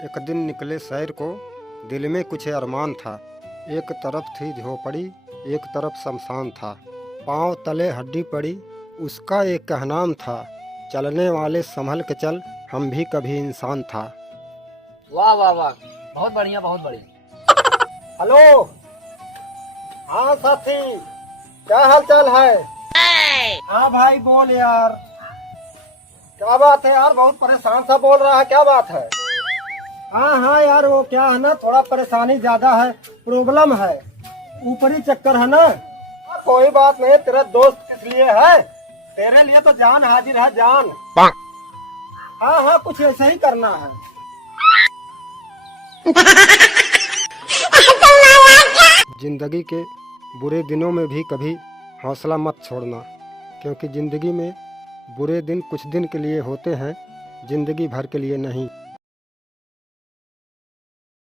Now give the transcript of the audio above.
एक दिन निकले सैर को, दिल में कुछ अरमान था। एक तरफ थी झोपड़ी, एक तरफ शमशान था। पाँव तले हड्डी पड़ी, उसका एक कहनाम था, चलने वाले संभल के चल, हम भी कभी इंसान था। वाह वाह वाह, बहुत बढ़िया बहुत बढ़िया। हेलो, हाँ साथी, क्या हाल चाल है? हाँ भाई बोल यार, क्या बात है यार? बहुत परेशान सा बोल रहा है, क्या बात है? हाँ हाँ यार, वो क्या है ना, थोड़ा परेशानी ज्यादा है, प्रॉब्लम है, ऊपरी चक्कर है ना। कोई बात नहीं, तेरा दोस्त किस लिए है? तेरे लिए तो जान हाजिर है, जान। हाँ हाँ, कुछ ऐसा ही करना है। जिंदगी के बुरे दिनों में भी कभी हौसला मत छोड़ना, क्योंकि जिंदगी में बुरे दिन कुछ दिन के लिए होते हैं, जिंदगी भर के लिए नहीं।